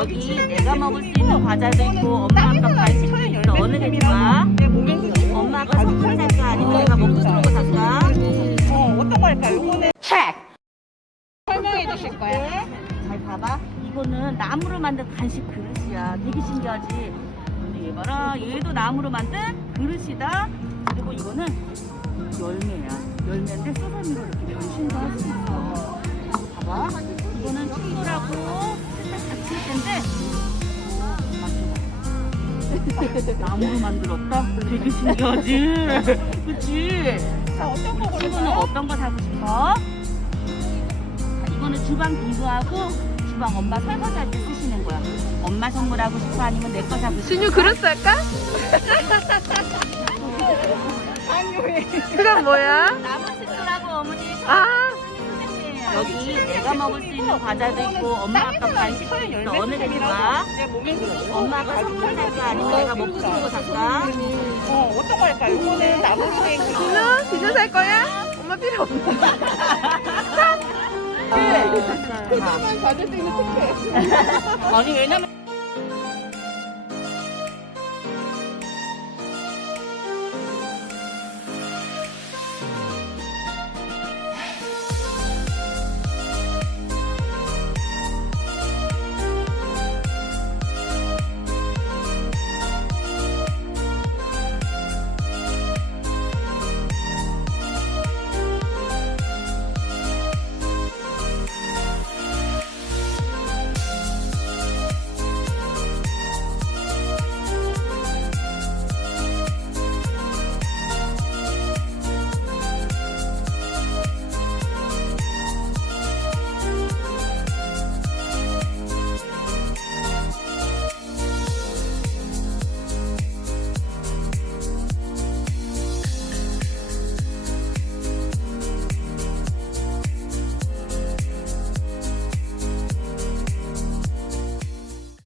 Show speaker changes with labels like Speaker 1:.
Speaker 1: 여기 내가 먹을 수 있는 과자도 있고 엄마 아빠 간식도 있어. 어느 게 좋아? 엄마가 선물 살까 아니면 내가 먹고 싶은 거 살까?
Speaker 2: 어, 어떤 거 할까요? 요거는 설명해 주실 거예요?
Speaker 1: 잘 봐봐. 이거는 나무로 만든 간식 그릇이야. 되게 신기하지? 근데 얘 봐라. 얘도 나무로 만든 그릇이다. 그리고 이거는 열매야. 열매인데 소금으로 이렇게 변신도 할수 있어. 나무로 만들었다? 되게 신기하지? 그치?
Speaker 2: 자, 어떤 거
Speaker 1: 친구는
Speaker 2: 고를까요?
Speaker 1: 어떤 거 사고 싶어? 자, 이거는 주방 비누하고 주방 엄마 설거지 할 때 쓰시는 거야. 엄마 선물하고 싶어 아니면 내 거 사고 싶어?
Speaker 3: 진유 그릇 살까?
Speaker 2: 아니, 왜?
Speaker 3: 그건 뭐야?
Speaker 1: 남은 친구라고 어머니
Speaker 3: 아,
Speaker 1: 여기 내가 먹을 수 있는 과자도 있고 엄마 아빠 간식도 있어. 어느 게 좋아?
Speaker 2: 내 몸에 좋은
Speaker 1: 엄마가 선물 살까 아니면 내가 먹고 싶은 거 살까?
Speaker 2: 어, 어떤 거 할까요? 요거는 나무로 된 거.
Speaker 3: 진우? 진우 살 거야? 엄마 필요 없네.
Speaker 2: 그만 가질 수 있는 특혜.
Speaker 1: 아니 왜냐면